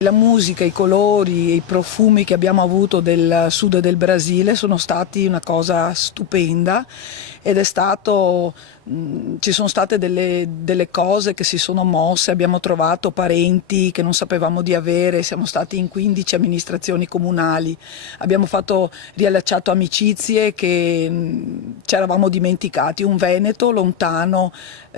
La musica, i colori e i profumi che abbiamo avuto del sud del Brasile sono stati una cosa stupenda ed ci sono state delle cose che si sono mosse, abbiamo trovato parenti che non sapevamo di avere, siamo stati in 15 amministrazioni comunali, abbiamo riallacciato amicizie che ci eravamo dimenticati, un Veneto lontano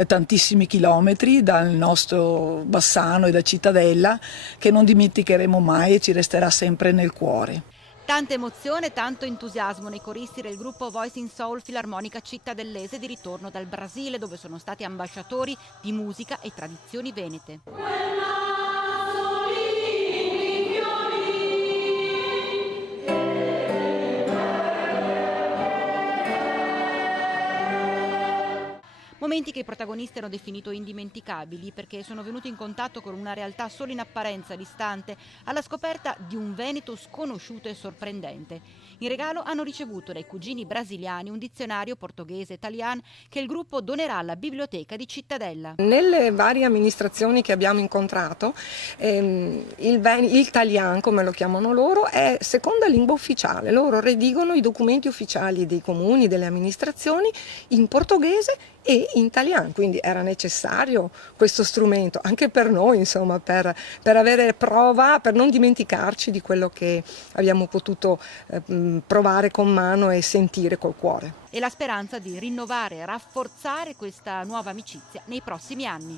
tantissimi chilometri dal nostro Bassano e da Cittadella, che non dimenticheremo mai e ci resterà sempre nel cuore. Tanta emozione, tanto entusiasmo nei coristi del gruppo Voice in Soul Filarmonica Cittadellese di ritorno dal Brasile, dove sono stati ambasciatori di musica e tradizioni venete. Momenti che i protagonisti hanno definito indimenticabili perché sono venuti in contatto con una realtà solo in apparenza distante, alla scoperta di un Veneto sconosciuto e sorprendente. In regalo hanno ricevuto dai cugini brasiliani un dizionario portoghese-italiano che il gruppo donerà alla biblioteca di Cittadella. Nelle varie amministrazioni che abbiamo incontrato, l'italiano, come lo chiamano loro, è seconda lingua ufficiale. Loro redigono i documenti ufficiali dei comuni, delle amministrazioni in portoghese e in italiano, quindi era necessario questo strumento anche per noi, insomma, per avere prova, per non dimenticarci di quello che abbiamo potuto provare con mano e sentire col cuore. E la speranza di rinnovare e rafforzare questa nuova amicizia nei prossimi anni.